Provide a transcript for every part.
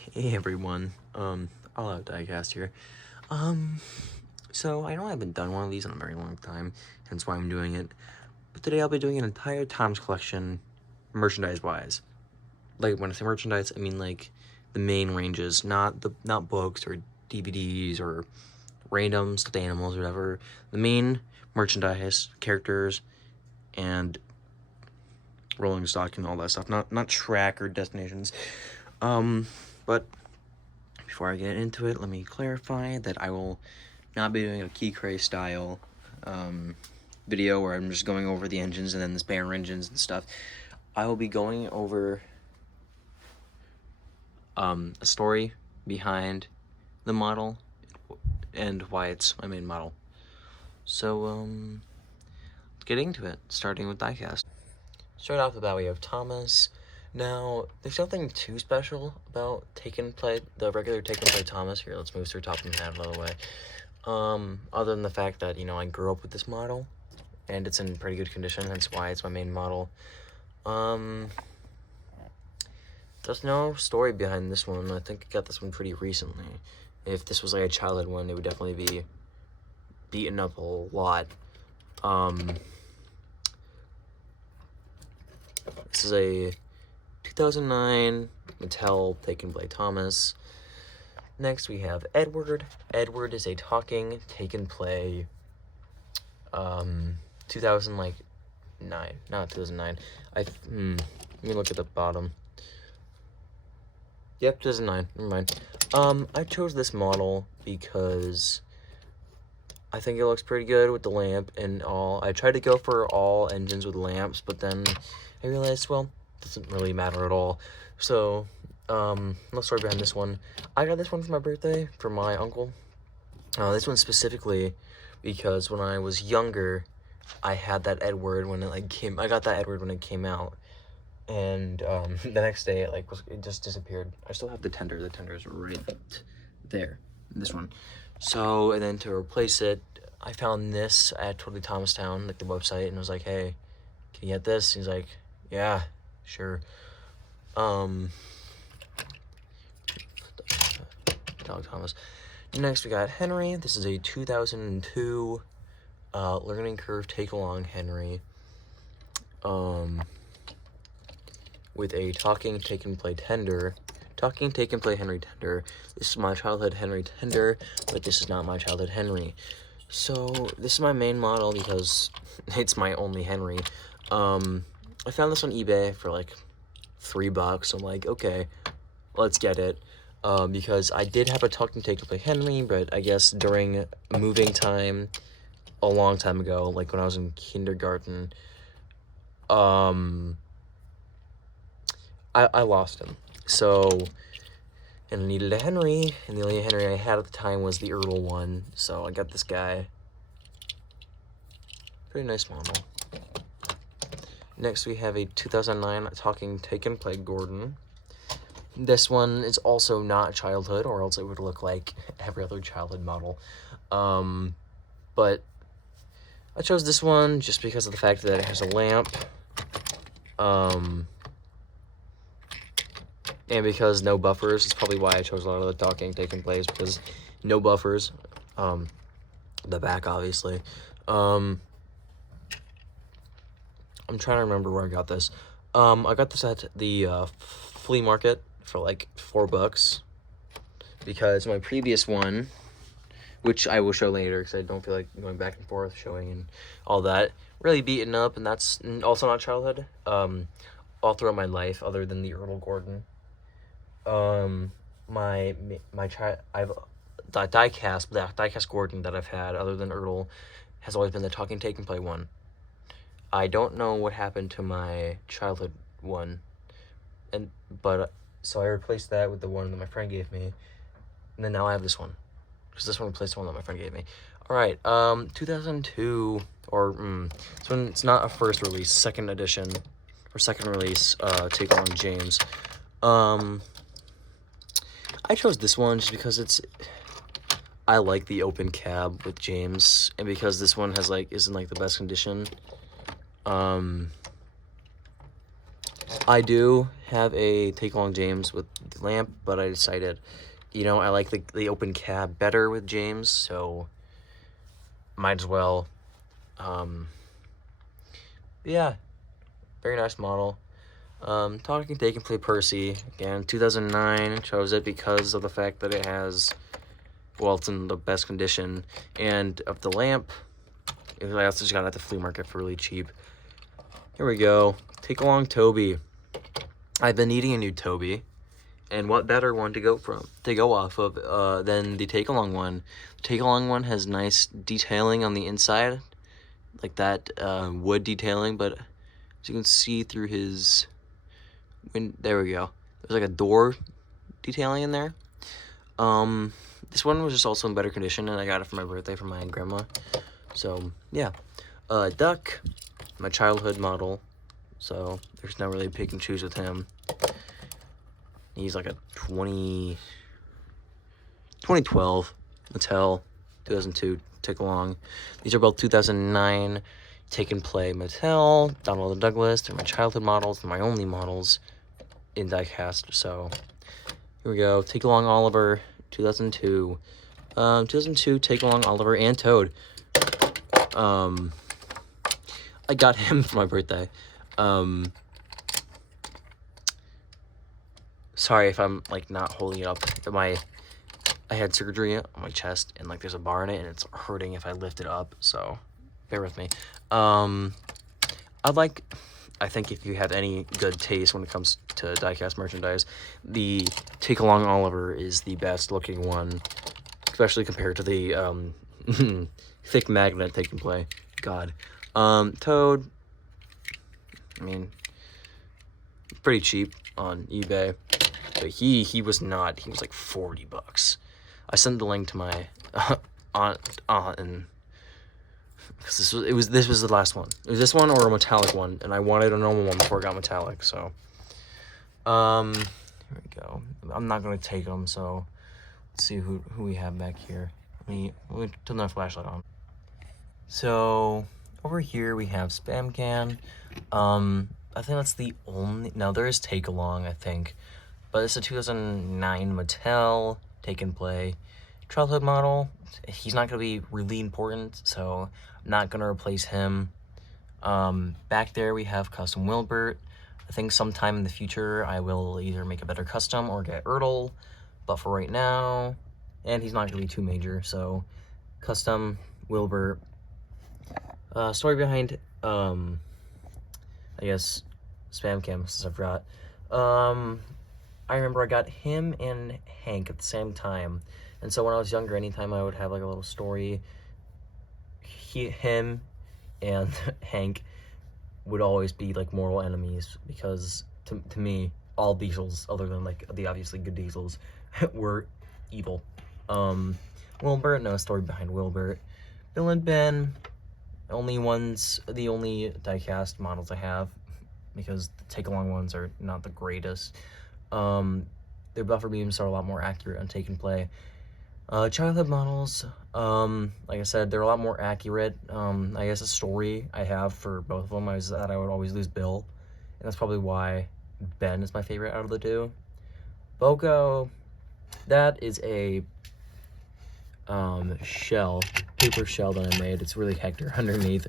Hey everyone, All Out Diecast here. So I know I haven't done one of these in a very long time, hence why I'm doing it. But today I'll be doing an entire Tom's collection, merchandise-wise. Like when I say merchandise, I mean like the main ranges, not books or DVDs or random stuffed animals or whatever. The main merchandise, characters, and rolling stock and all that stuff. Not track or destinations. But before I get into it, let me clarify that I will not be doing a Key Cray style video where I'm just going over the engines and then the spare engines and stuff. I will be going over a story behind the model and why it's my main model. So, let's get into it, starting with diecast. Straight off the bat, we have Thomas. Now, there's nothing too special about the regular Take and Play Thomas. Here, let's move through top and half out of the way. Other than the fact that, I grew up with this model, and it's in pretty good condition, hence why it's my main model. There's no story behind this one. I think I got this one pretty recently. If this was like a childhood one, it would definitely be beaten up a lot. This is a 2009 Mattel Take and Play Thomas. Next we have Edward. Edward is a talking Take and Play 2009. Not 2009. Let me look at the bottom. Yep, 2009. Never mind. I chose this model because I think it looks pretty good with the lamp and all. I tried to go for all engines with lamps, but then I realized, well, it doesn't really matter at all. So, no story behind this one. I got this one for my birthday from my uncle. This one specifically because when I was younger, I had that Edward when it I got that Edward when it came out. And the next day it just disappeared. I still have the tender. The tender is right there. This one. So, and then to replace it, I found this at Totally Thomastown, the website, and I was like, hey, can you get this? He's like, yeah, sure. Dog Thomas. Next we got Henry. This is a 2002 Learning Curve Take Along Henry. With a Talking Take and Play Tender. Talking Take and Play Henry Tender. This is my childhood Henry Tender, but this is not my childhood Henry. So, this is my main model because it's my only Henry. I found this on eBay for like $3. I'm like, okay, let's get it. Because I did have a Talking Take and Play Henry, but I guess during moving time, a long time ago, like when I was in kindergarten, I lost him. So, and I needed a Henry, and the only Henry I had at the time was the Ertl one, so I got this guy. Pretty nice model. Next we have a 2009 Talking Take and Play Gordon. This one is also not childhood, or else it would look like every other childhood model. But I chose this one just because of the fact that it has a lamp. And because no buffers, it's probably why I chose a lot of the Talking Take and Plays, because no buffers. The back, obviously. I'm trying to remember where I got this. I got this at the flea market for like $4, because my previous one, which I will show later because I don't feel like going back and forth showing and all that, really beaten up, and that's also not childhood. All throughout my life, other than the Ertl Gordon. I've the diecast Gordon that I've had, other than Ertl, has always been the Talking Take and Play one. I don't know what happened to my childhood one, so I replaced that with the one that my friend gave me, and then now I have this one, because this one replaced the one that my friend gave me. Alright, 2002, so it's not a first release, second edition, or second release, Take On James. I chose this one just because I like the open cab with James, and because this one isn't the best condition. I I do have a Take Along James with the lamp, but I decided, you know, I like the open cab better with James, so might as well. Yeah, very nice model. Talking Take and Play Percy, again, 2009, chose it because of the fact that it has, well, it's in the best condition, and of the lamp, I also just got it at the flea market for really cheap. Here we go, Take Along Toby. I've been needing a new Toby, and what better one to go off of than the Take Along one. The Take Along one has nice detailing on the inside, like that wood detailing, but as you can see through his there we go. There's like a door detailing in there. This one was just also in better condition, and I got it for my birthday from my grandma. So yeah, Duck, my childhood model. So there's not really pick and choose with him. He's like a 2012 Mattel, 2002 Take Along. These are both 2009 Take and Play Mattel, Donald and Douglas. They're my childhood models. They're my only models in diecast. So here we go. Take Along Oliver, 2002. 2002 Take Along Oliver and Toad. I got him for my birthday. Sorry if I'm like not holding it up. I had surgery on my chest, and like there's a bar in it, and it's hurting if I lift it up, so bear with me. I think if you have any good taste when it comes to diecast merchandise, the Take Along Oliver is the best looking one, especially compared to the thick magnet Take and Play. God. Toad, I mean, pretty cheap on eBay, but he was not. He was like $40. I sent the link to my aunt, and because this was the last one. It was this one or a metallic one, and I wanted a normal one before I got metallic. So, here we go. I'm not gonna take them. So, let's see who we have back here. Let me turn the flashlight on. So over here we have Spam Can. I think that's the only. Now there is Take Along, I think, but it's a 2009 Mattel Take and Play childhood model. He's not gonna be really important, so I'm not gonna replace him. Back there we have Custom Wilbert. I think sometime in the future I will either make a better custom or get Ertl, but for right now, and he's not gonna be too major, so Custom Wilbert. Story behind I guess Spam Cam, since I forgot. I remember I got him and Hank at the same time, and so when I was younger, anytime I would have like a little story, him and Hank would always be like mortal enemies, because to me, all Diesels, other than like the obviously good Diesels, were evil. Wilbert, no story behind Wilbert. Bill and Ben, the only diecast models I have, because the Take Along ones are not the greatest. Their buffer beams are a lot more accurate on Take and Play. Childhood models, like I said, they're a lot more accurate. I guess a story I have for both of them is that I would always lose Bill, and that's probably why Ben is my favorite out of the two. Boko, that is a paper shell that I made. It's really Hector underneath.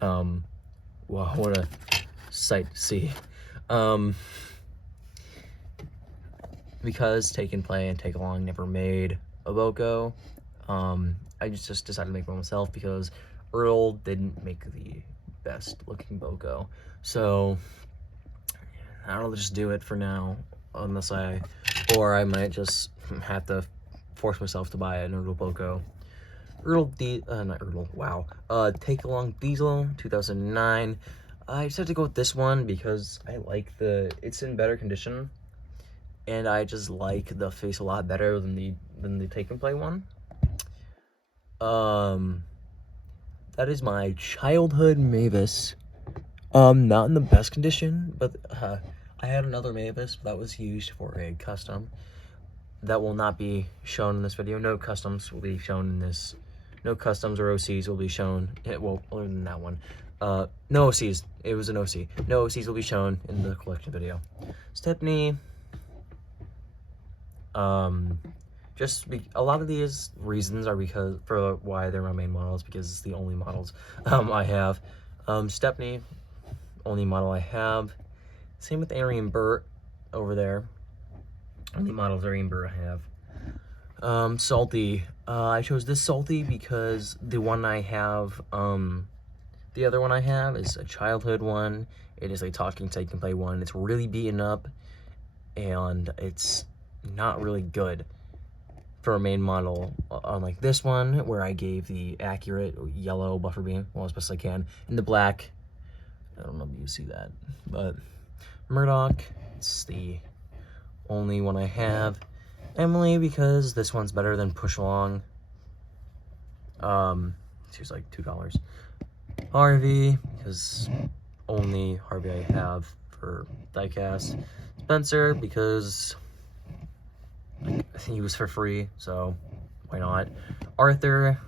Wow, what a sight to see. Because Take and Play and Take Along never made a Boko, I just decided to make one myself because Ertl didn't make the best looking Boko. So I'll just do it for now, or I might just have to force myself to buy an Ertl Boko. Take Along Diesel, 2009. I just had to go with this one because I like it's in better condition, and I just like the face a lot better than the Take and Play one. That is my childhood Mavis. Not in the best condition, but I had another Mavis that was used for a custom that will not be shown in this video. No customs will be shown in this. No customs or OCs will be shown. Well, other than that one. No OCs. It was an OC. No OCs will be shown in the collection video. Stepney. A lot of these reasons are because for why they're my main models, because it's the only models I have. Stepney, only model I have. Same with Arian Burt over there. Only models Arian Burt I have. Salty. I chose this Salty because the one I have, the other one I have is a childhood one. It is a talking take and play one. It's really beaten up, and it's not really good for a main model, unlike this one, where I gave the accurate yellow buffer beam, well, as best I can, and the black, I don't know if you see that, but Murdoch, it's the only one I have. Emily, because this one's better than Push Along. She's like $2. Harvey, because only Harvey I have for diecast. Spencer, because I think he was for free, so why not? Arthur,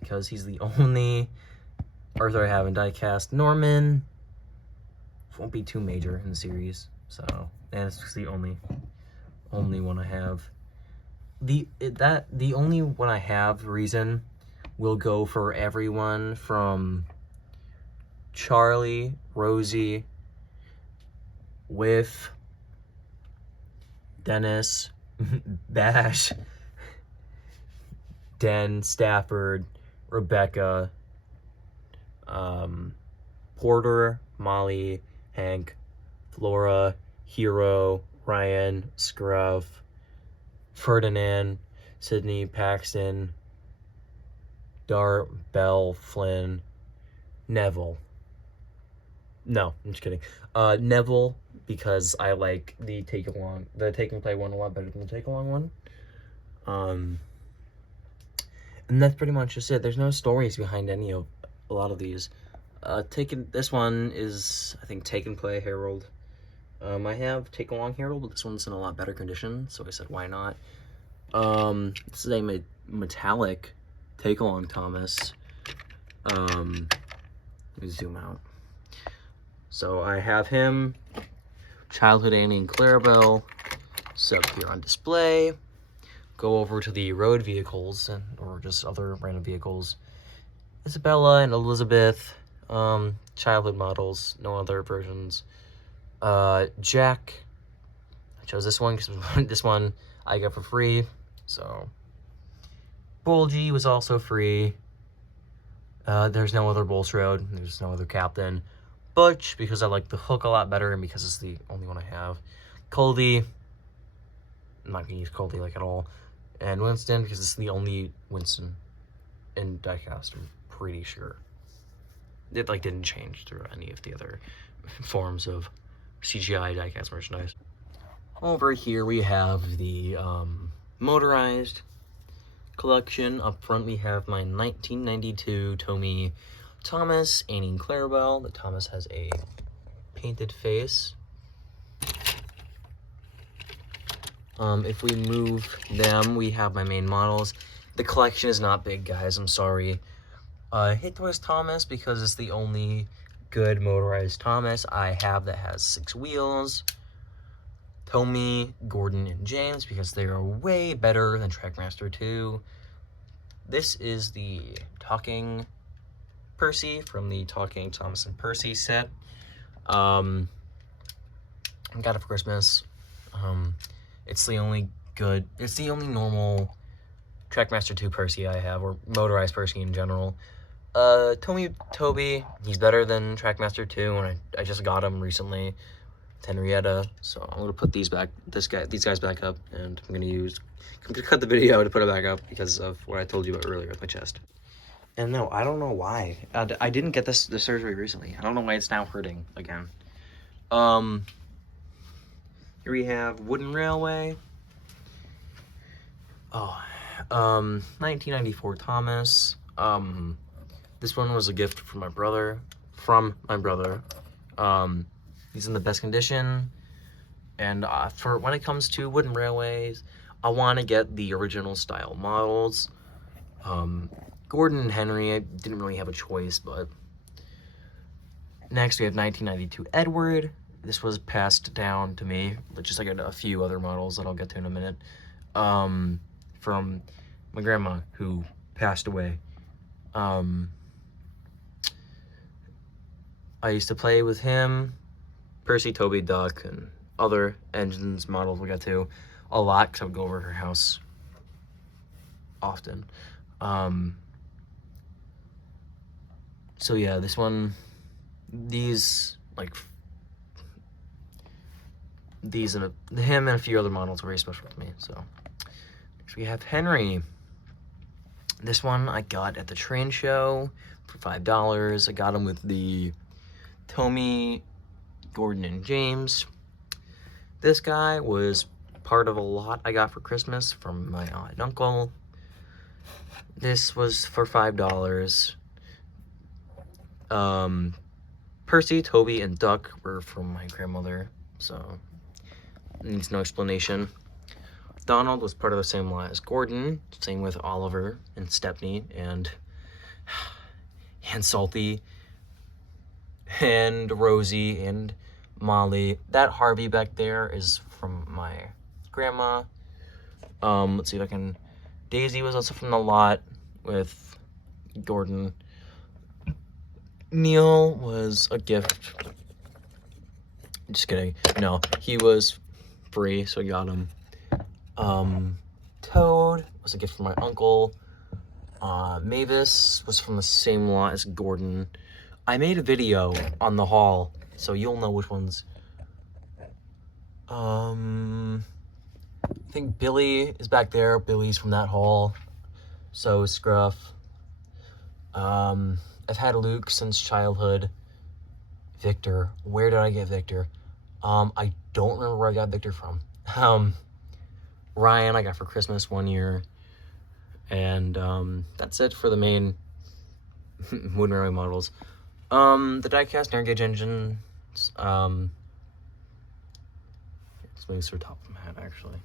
because he's the only Arthur I have in diecast. Norman won't be too major in the series, so, and it's the only one I have. The only one I have reason will go for everyone from Charlie, Rosie, Whiff, Dennis, Bash, Den, Stafford, Rebecca, Porter, Molly, Hank, Flora, Hero, Ryan, Scruff, Ferdinand, Sydney, Paxton, Dart, Bell, Flynn, Neville. No, I'm just kidding. Neville, because I like the take and play one a lot better than the take along one. And that's pretty much just it. There's no stories behind a lot of these. This one is, I think, Take and Play Harold. I have Take Along Harold, but this one's in a lot better condition, so I said, why not? This is a metallic Take Along Thomas. Let me zoom out. So I have him, Childhood Annie and Clarabelle, set up here on display. Go over to the road vehicles, or just other random vehicles. Isabella and Elizabeth, childhood models, no other versions. Jack, I chose this one because this one I got for free, so. Bulgy was also free. There's no other Bulstrode, there's no other Captain. Butch, because I like the hook a lot better and because it's the only one I have. Coldy, I'm not gonna use Coldy like at all. And Winston, because it's the only Winston in diecast, I'm pretty sure. It like didn't change through any of the other forms of CGI diecast merchandise. Over here we have the motorized collection. Up front we have my 1992 Tomy Thomas, Annie and Clarabelle. The Thomas has a painted face. If we move them, we have my main models. The collection is not big, guys, I'm sorry. Hit Toys Thomas, because it's the only good motorized Thomas I have that has 6 wheels. Tomy, Gordon, and James, because they are way better than Trackmaster 2. This is the Talking Percy from the Talking Thomas and Percy set. I got it for Christmas. It's the only normal Trackmaster 2 Percy I have, or motorized Percy in general. Toby, he's better than Trackmaster 2, and I just got him recently. Henrietta, so I'm gonna put these guys back up, and I'm gonna cut the video to put it back up because of what I told you about earlier with my chest. And no, I don't know why. I didn't get the surgery recently. I don't know why it's now hurting again. Here we have Wooden Railway. 1994 Thomas. This one was a gift from my brother. He's in the best condition. And for when it comes to Wooden Railways, I want to get the original style models. Gordon and Henry, I didn't really have a choice, but Next, we have 1992 Edward. This was passed down to me, but just like a few other models that I'll get to in a minute, from my grandma who passed away. I used to play with him, Percy, Toby, Duck, and other engines models we got to a lot because I would go over to her house often. So yeah, this one, these and him and a few other models were very special to me. So next we have Henry. This one I got at the train show for $5. I got him with the Tommy, Gordon, and James. This guy was part of a lot I got for Christmas from my aunt and uncle. This was for $5. Percy, Toby, and Duck were from my grandmother, so needs no explanation. Donald was part of the same lot as Gordon, same with Oliver and Stepney and Salty and Rosie and Molly. That Harvey back there is from my grandma. Let's see if I can... Daisy was also from the lot with Gordon. Neil was a gift. Just kidding. No, he was free, so I got him. Toad was a gift from my uncle. Mavis was from the same lot as Gordon. I made a video on the haul, so you'll know which ones. I think Billy is back there. Billy's from that haul. So is Scruff. I've had Luke since childhood. Victor. Where did I get Victor? I don't remember where I got Victor from. Ryan I got for Christmas one year. And that's it for the main Wooden Railway models. The die-cast narrow gauge engines. These are top of my head, actually.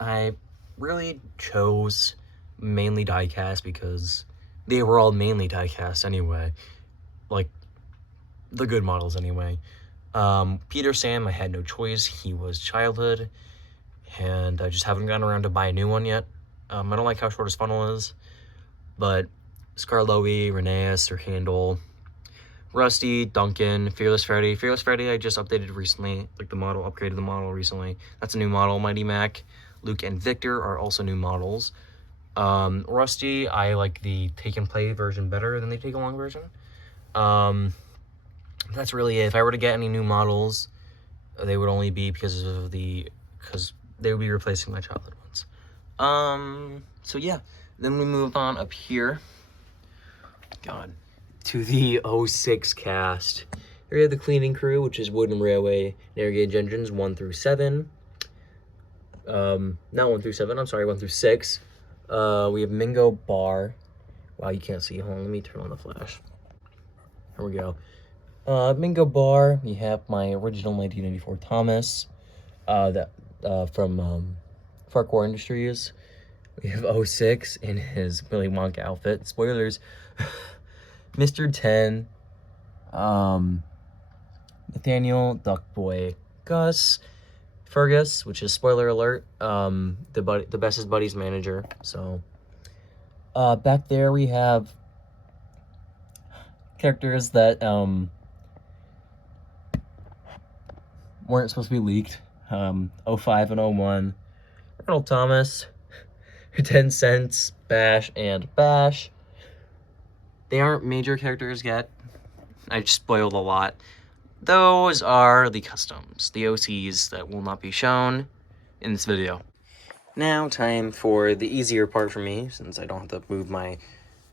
I really chose mainly die-cast because they were all mainly die-cast anyway. Like, the good models anyway. Peter Sam, I had no choice. He was childhood. And I just haven't gotten around to buy a new one yet. I don't like how short his funnel is. But Skarloey, Rheneas, Sir Handel, Rusty, Duncan, Fearless Freddy. Fearless Freddy I just updated recently, like the model, upgraded the model recently. That's a new model. Mighty Mac, Luke, and Victor are also new models. Rusty, I like the take and play version better than the take along version. That's really it. If I were to get any new models, they would only be because they would be replacing my childhood ones. So yeah, then we move on up here. God. To the 06 cast. Here we have the cleaning crew, which is Wooden Railway narrow gauge engines 1 through 7. Not 1 through 7, I'm sorry, 1 through 6. We have Mingo Bar. Wow, you can't see. Hold on, let me turn on the flash. Here we go. Mingo Bar, we have my original 1994 Thomas. From Farquhar Industries. We have 06 in his Willy Wonka outfit. Spoilers. Mr. 10, Nathaniel, Duckboy, Gus, Fergus, which is spoiler alert, the bestest buddies manager. So, back there we have characters that weren't supposed to be leaked. 05 and 01, Arnold Thomas, 10 Cents, Bash, and Bash. They aren't major characters yet. I just spoiled a lot. Those are the customs, the OCs that will not be shown in this video. Now time for the easier part for me, since I don't have to move my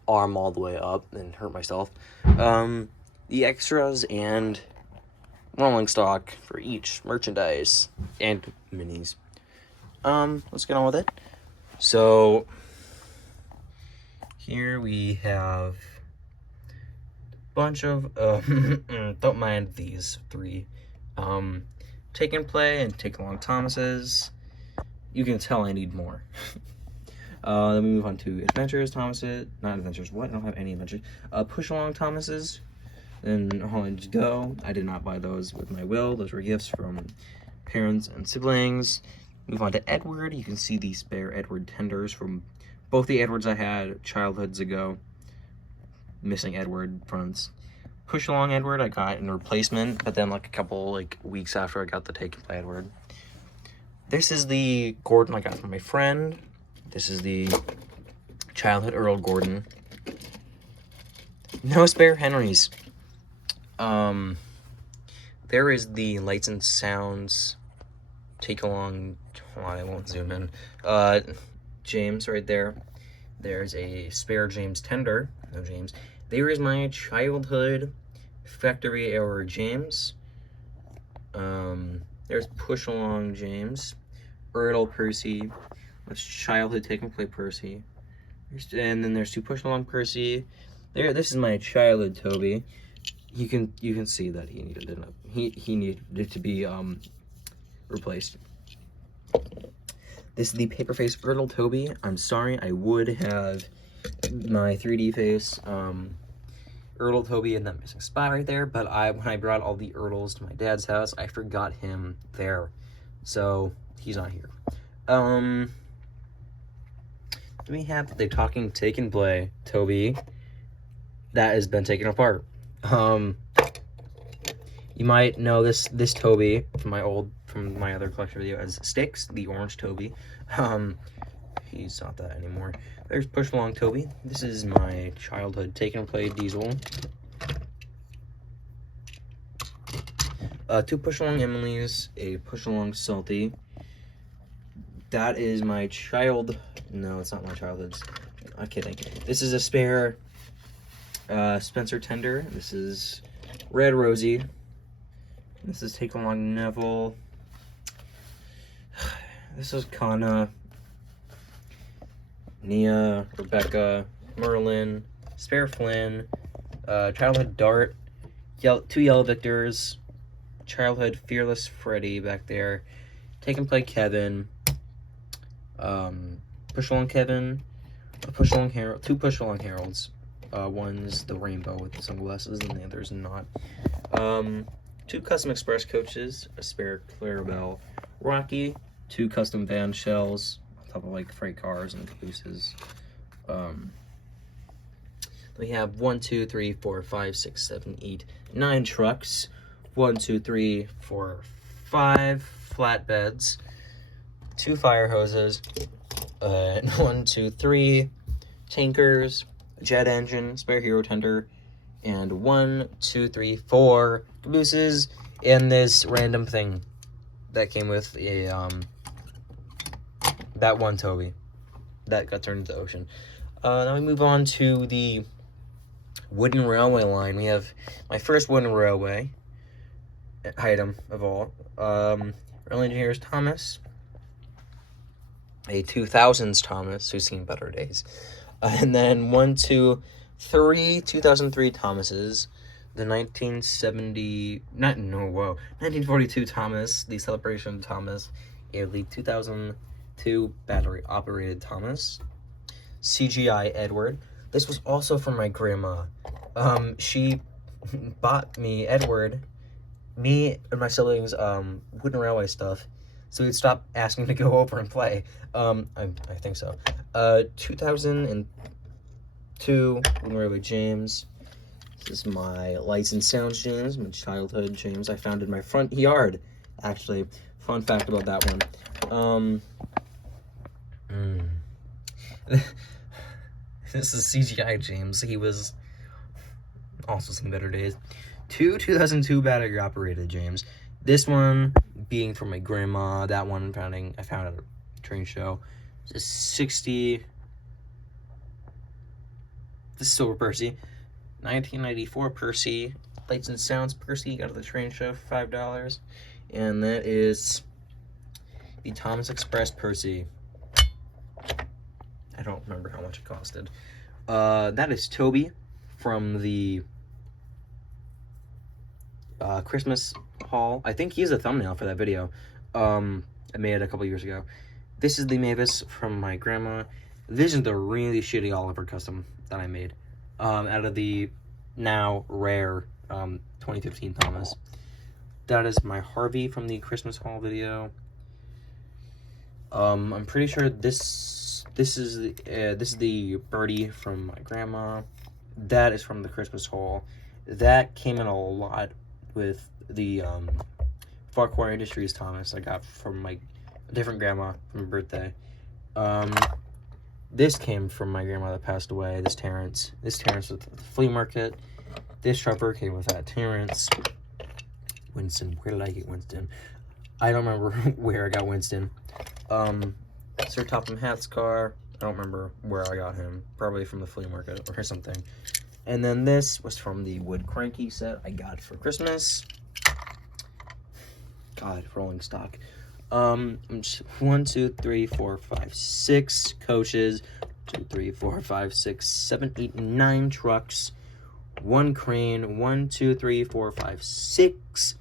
arm all the way up and hurt myself. The extras and rolling stock for each merchandise and minis. Let's get on with it. So here we have bunch of don't mind these three, Take and Play and Take Along Thomases. You can tell I need more. Then we move on to Adventures Thomases, not Adventures, what? I don't have any Adventures. Push Along Thomases. And Holland's Go. I did not buy those with my will. Those were gifts from parents and siblings. Move on to Edward. You can see the spare Edward tenders from both the Edwards I had childhoods ago. Missing Edward fronts. Push Along Edward I got in replacement, but then like a couple weeks after I got the Taken by Edward. This is the Gordon I got from my friend. This is the childhood Earl Gordon. No spare Henrys. There is the Lights and Sounds Take Along. Oh, I won't zoom in. James right there. There's a spare James tender. No James. There is my childhood factory error James. There's Push Along James. Ertl Percy. That's childhood Take and Play Percy. And then there's two Push Along Percy. There. This is my childhood Toby. You can see that he needed it to be replaced. This is the Paperface Ertl Toby. I'm sorry, I would have my 3D face Ertl Toby in that missing spot right there, but when I brought all the Ertls to my dad's house, I forgot him there, so he's not here. We have the Talking Take and Play Toby that has been taken apart. You might know this Toby from my other collection video as Sticks, the orange Toby. He's not that anymore. There's Push Along Toby. This is my childhood Take and Play Diesel. Two Push Along Emily's, a Push Along Salty. That is my no, it's not my childhood's. I'm kidding. This is a spare Spencer Tender. This is Red Rosie. This is Take Along Neville. This is Kana, Nia, Rebecca, Merlin, Spare Flynn, Childhood Dart, two Yellow Victors, Childhood Fearless Freddy back there, Take and Play Kevin, Push Along Kevin, Push Along Harold, two Push Along Heralds. One's the rainbow with the sunglasses, and the other's not. Two Custom Express coaches, a spare Clarabelle Rocky, two custom van shells on top of freight cars and cabooses. We have 1, 2, 3, 4, 5, 6, 7, 8, 9 trucks. 1, 2, 3, 4, 5 flatbeds. 2 fire hoses. 1, 2, 3 tankers. Jet engine, spare hero tender, and 1, 2, 3, 4 cabooses, and this random thing that came with a that one Toby that got turned into Ocean. Now we move on to the Wooden Railway line. We have my first Wooden Railway item of all. Rail Engineers Thomas, a 2000s Thomas who's seen better days. And then 1, 2, 3 2003 Thomases, the 1942 Thomas, the Celebration Thomas, and the 2002 battery operated Thomas, CGI Edward. This was also from my grandma. She bought me Edward, me and my siblings, Wooden Railway stuff, so we'd stop asking to go over and play. I think so. 2002 Wooden Railway James. This is my Lights and Sounds James, my childhood James I found in my front yard, actually. Fun fact about that one. This is CGI James. He was also seen better days. 2002 battery operated James. This one being from my grandma. That one I found at a train show. It's 60. This is Silver Percy. 1994 Percy. Lights and Sounds Percy. Got at the train show for $5. And that is the Thomas Express Percy. I don't remember how much it costed. That is Toby from the Christmas haul. I think he's a thumbnail for that video. I made it a couple years ago. This is the Mavis from my grandma. This is the really shitty Oliver custom that I made. Out of the now rare 2015 Thomas. That is my Harvey from the Christmas haul video. I'm pretty sure this is the birdie from my grandma. That is from the Christmas haul. That came in a lot with the Farquhar Industries Thomas I got from my different grandma for my birthday. This came from my grandma that passed away. This Terrence was at the flea market. This Trevor came with that Terrence. Winston, where did I get Winston? I don't remember where I got Winston. Sir Topham Hatt's car. I don't remember where I got him. Probably from the flea market or something. And then this was from the Wood Cranky set I got for Christmas. God, rolling stock. 1, 2, 3, 4, 5, 6 coaches. 2, 3, 4, 5, 6, 7, 8, 9 trucks. 1 crane. 1, 2, 3, 4, 5, 6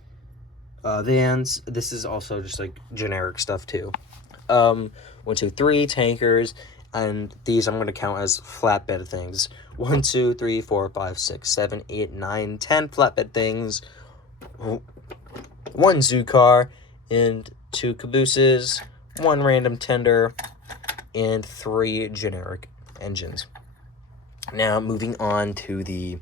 vans. This is also just like generic stuff too. 1, 2, 3 tankers, and these I'm going to count as flatbed things. 1, 2, 3, 4, 5, 6, 7, 8, 9, 10 flatbed things. 1 zoo car, and 2 cabooses, 1 random tender, and 3 generic engines. Now, moving on to the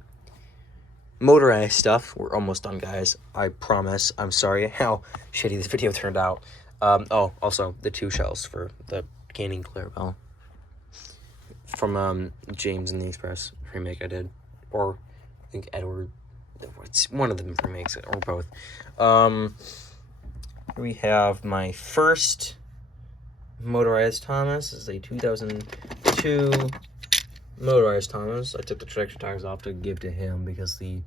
motorized stuff. We're almost done, guys. I promise. I'm sorry how shitty this video turned out. Also, the 2 shells for the Canning Clarabelle from James and the Express remake I did. Or, I think Edward. It's one of them remakes, or both. We have my first motorized Thomas. This is a 2002 motorized Thomas. I took the tractor tires off to give to him because the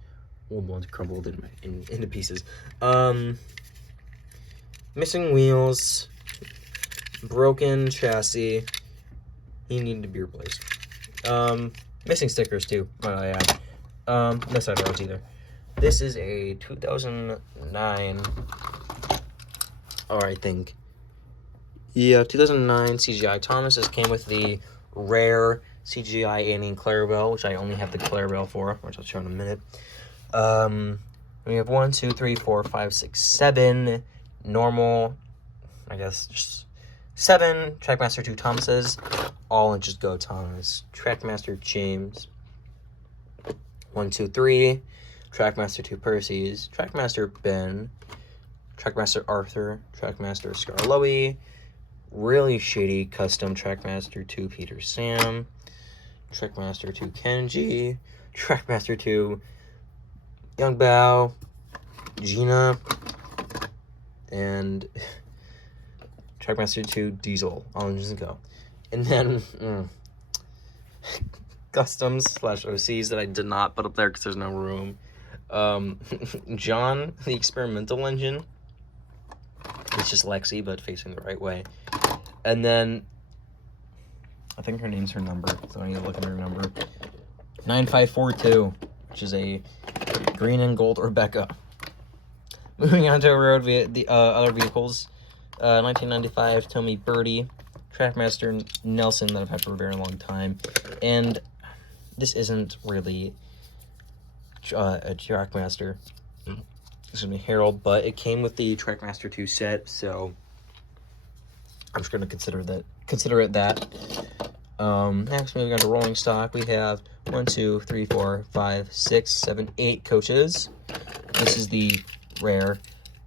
old ones crumbled into pieces. Missing wheels, broken chassis. He needed to be replaced. Missing stickers too, might I add. No side roads either. This is a 2009, or I think, yeah, 2009 CGI Thomas. This came with the rare CGI Annie Clarabelle, which I only have the Clarabelle for, which I'll show in a minute. We have 1, 2, 3, 4, 5, 6, 7 normal, I guess, just 7 Trackmaster 2 Thomases, all in just Go Thomas. Trackmaster James. 1, 2, 3. Trackmaster 2 Percy's. Trackmaster Ben. Trackmaster Arthur. Trackmaster Scarloey. Really shitty custom Trackmaster 2 Peter Sam. Trackmaster 2 Kenji. Trackmaster 2 Young Bao. Gina. And Trackmaster 2 Diesel. All engines go. And then customs / OCs that I did not put up there because there's no room. John, the experimental engine. It's just Lexi, but facing the right way. And then, I think her name's her number, so I need to look at her number. 9542, which is a green and gold Rebecca. Moving on to the other vehicles. 1995 Tommy Birdie. Trackmaster Nelson that I've had for a very long time. And this isn't really a Trackmaster, excuse me, Harold, but it came with the Trackmaster 2 set, so I'm just going to consider it that. Next, moving on to rolling stock, we have 1, 2, 3, 4, 5, 6, 7, 8 coaches. This is the rare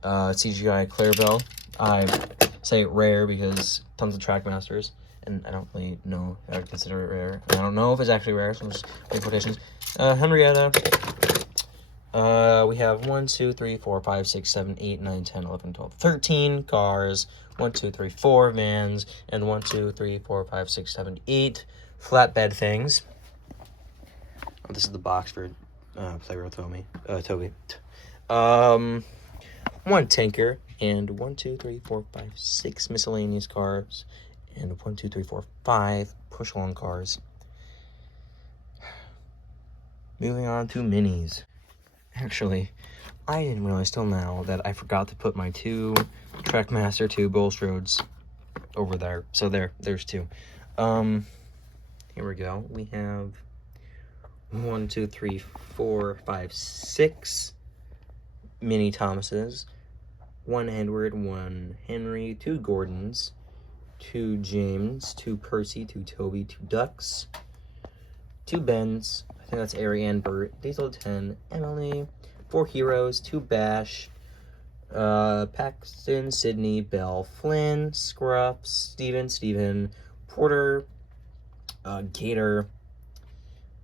CGI Clarabelle. I say rare because tons of Trackmasters, and I don't really know how to consider it rare. I don't know if it's actually rare, so I'm just making quotations. Henrietta. We have 1, 2, 3, 4, 5, 6, 7, 8, 9, 10, 11, 12, 13 cars, 1, 2, 3, 4 vans, and 1, 2, 3, 4, 5, 6, 7, 8 flatbed things. Oh, this is the box for Playgirl Toby. 1 tanker, and 1, 2, 3, 4, 5, 6 miscellaneous cars, and 1, 2, 3, 4, 5 push-along cars. Moving on to minis. Actually, I didn't realize till now that I forgot to put my 2 Trackmaster 2 Bulstrodes over there. So there's 2. Here we go. We have 1, 2, 3, 4, 5, 6 mini Thomases. 1 Edward, 1 Henry, 2 Gordons, 2 James, 2 Percy, 2 Toby, 2 Ducks, 2 Bens. I think that's Ari and Bert. Diesel 10, Emily, 4 Heroes, 2 Bash, Paxton, Sydney, Bell, Flynn, Scruff, Steven, Porter, Gator,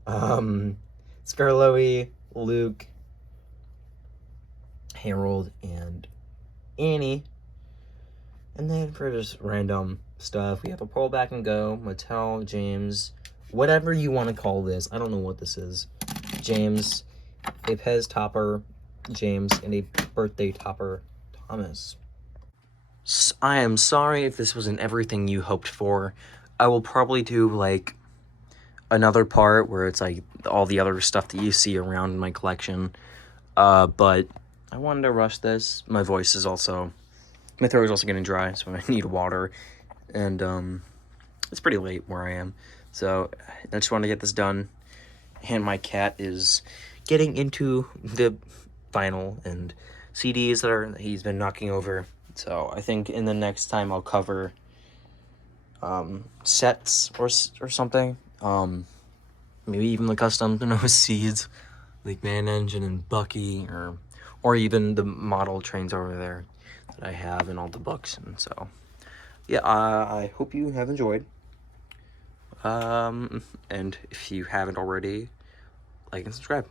Scarloey, Luke, Harold, and Annie. And then for just random stuff, we have a Pearl Back and Go, Mattel, James, whatever you want to call this. I don't know what this is. James, a Pez Topper, James, and a Birthday Topper, Thomas. I am sorry if this wasn't everything you hoped for. I will probably do, like, another part where it's, like, all the other stuff that you see around in my collection. But I wanted to rush this. My voice is also... My throat is also getting dry, so I need water. And, it's pretty late where I am. So, I just wanted to get this done. And my cat is getting into the vinyl and CDs that he's been knocking over. So, I think in the next time I'll cover, sets or something. Maybe even the custom seeds, like Man Engine and Bucky, or even the model trains over there that I have in all the books. And so, yeah, I hope you have enjoyed. And if you haven't already, like and subscribe.